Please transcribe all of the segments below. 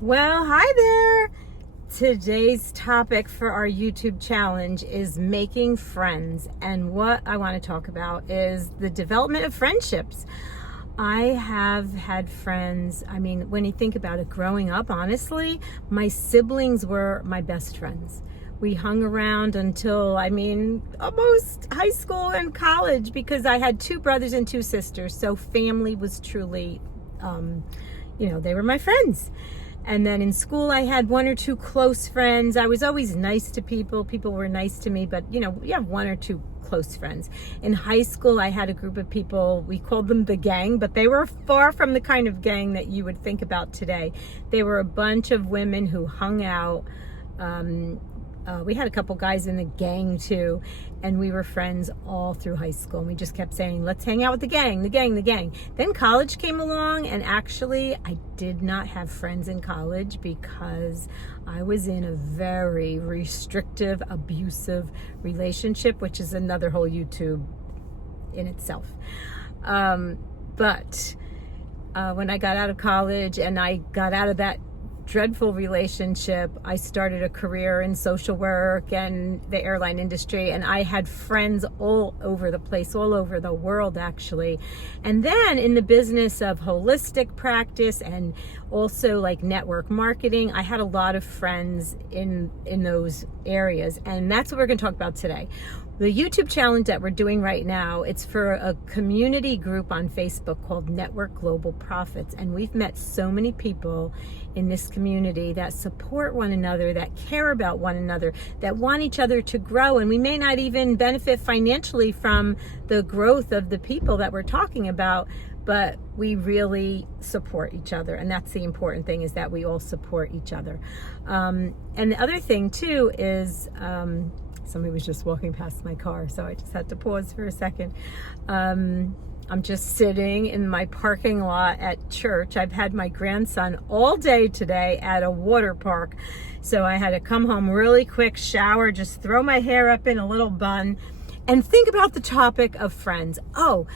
Well, hi there. Today's topic for our YouTube challenge is making friends. And what I want to talk about is the development of friendships. I have had friends. I mean, when you think about it, growing up, honestly, my siblings were my best friends. We hung around until, almost high school and college because I had two brothers and two sisters. So family was truly, they were my friends. And then in school, I had one or two close friends. I was always nice to people. People were nice to me, but you have one or two close friends. In high school, I had a group of people, we called them the gang, but they were far from the kind of gang that you would think about today. They were a bunch of women who hung out. We had a couple guys in the gang too, and we were friends all through high school. And we just kept saying, let's hang out with the gang, the gang, the gang. Then college came along, and actually I did not have friends in college because I was in a very restrictive, abusive relationship, which is another whole YouTube in itself. But when I got out of college and I got out of that dreadful relationship, I started a career in social work and the airline industry, and I had friends all over the place, all over the world actually. And then in the business of holistic practice and also like network marketing, I had a lot of friends in those areas, and that's what we're going to talk about today. The YouTube challenge that we're doing right now, it's for a community group on Facebook called Network Global Profits. And we've met so many people in this community that support one another, that care about one another, that want each other to grow. And we may not even benefit financially from the growth of the people that we're talking about, but we really support each other. And that's the important thing, is that we all support each other. And the other thing too is, somebody was just walking past my car, so I just had to pause for a second. I'm just sitting in my parking lot at church. I've had my grandson all day today at a water park, so I had to come home really quick, shower, just throw my hair up in a little bun, and think about the topic of friends. Oh,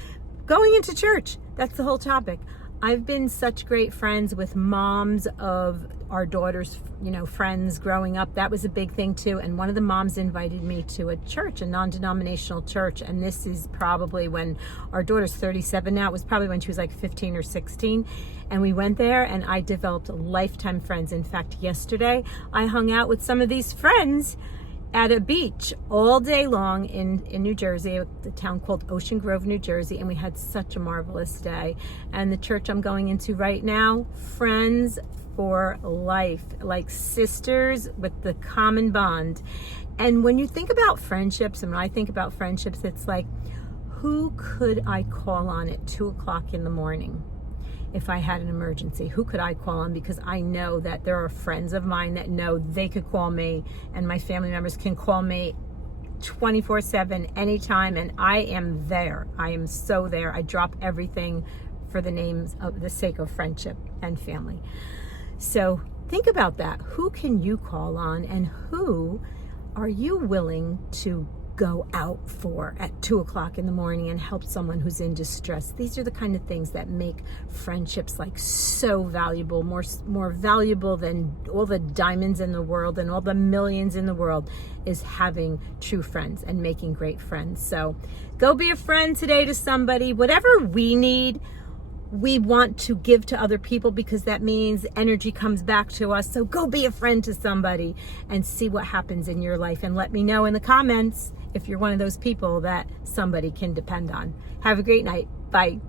going into church, that's the whole topic. I've been such great friends with moms of our daughters, friends growing up. That was a big thing too. And one of the moms invited me to a church, a non-denominational church. And this is probably when our daughter's 37 now. It was probably when she was like 15 or 16. And we went there and I developed lifetime friends. In fact, yesterday I hung out with some of these friends at a beach all day long in New Jersey, the town called Ocean Grove, New Jersey, and we had such a marvelous day. And the church I'm going into right now, friends for life, like sisters with the common bond. And when you think about friendships, and when I think about friendships, it's like, who could I call on at 2:00 in the morning? If I had an emergency, who could I call on? Because I know that there are friends of mine that know they could call me, and my family members can call me 24/7 anytime, and I am there. I am so there. I drop everything for the sake of friendship and family. So think about that. Who can you call on, and who are you willing to go out for at 2:00 in the morning and help someone who's in distress? These are the kind of things that make friendships like so valuable, more valuable than all the diamonds in the world and all the millions in the world, is having true friends and making great friends. So go be a friend today to somebody. Whatever we need, we want to give to other people, because that means energy comes back to us. So go be a friend to somebody and see what happens in your life. And let me know in the comments if you're one of those people that somebody can depend on. Have a great night. Bye.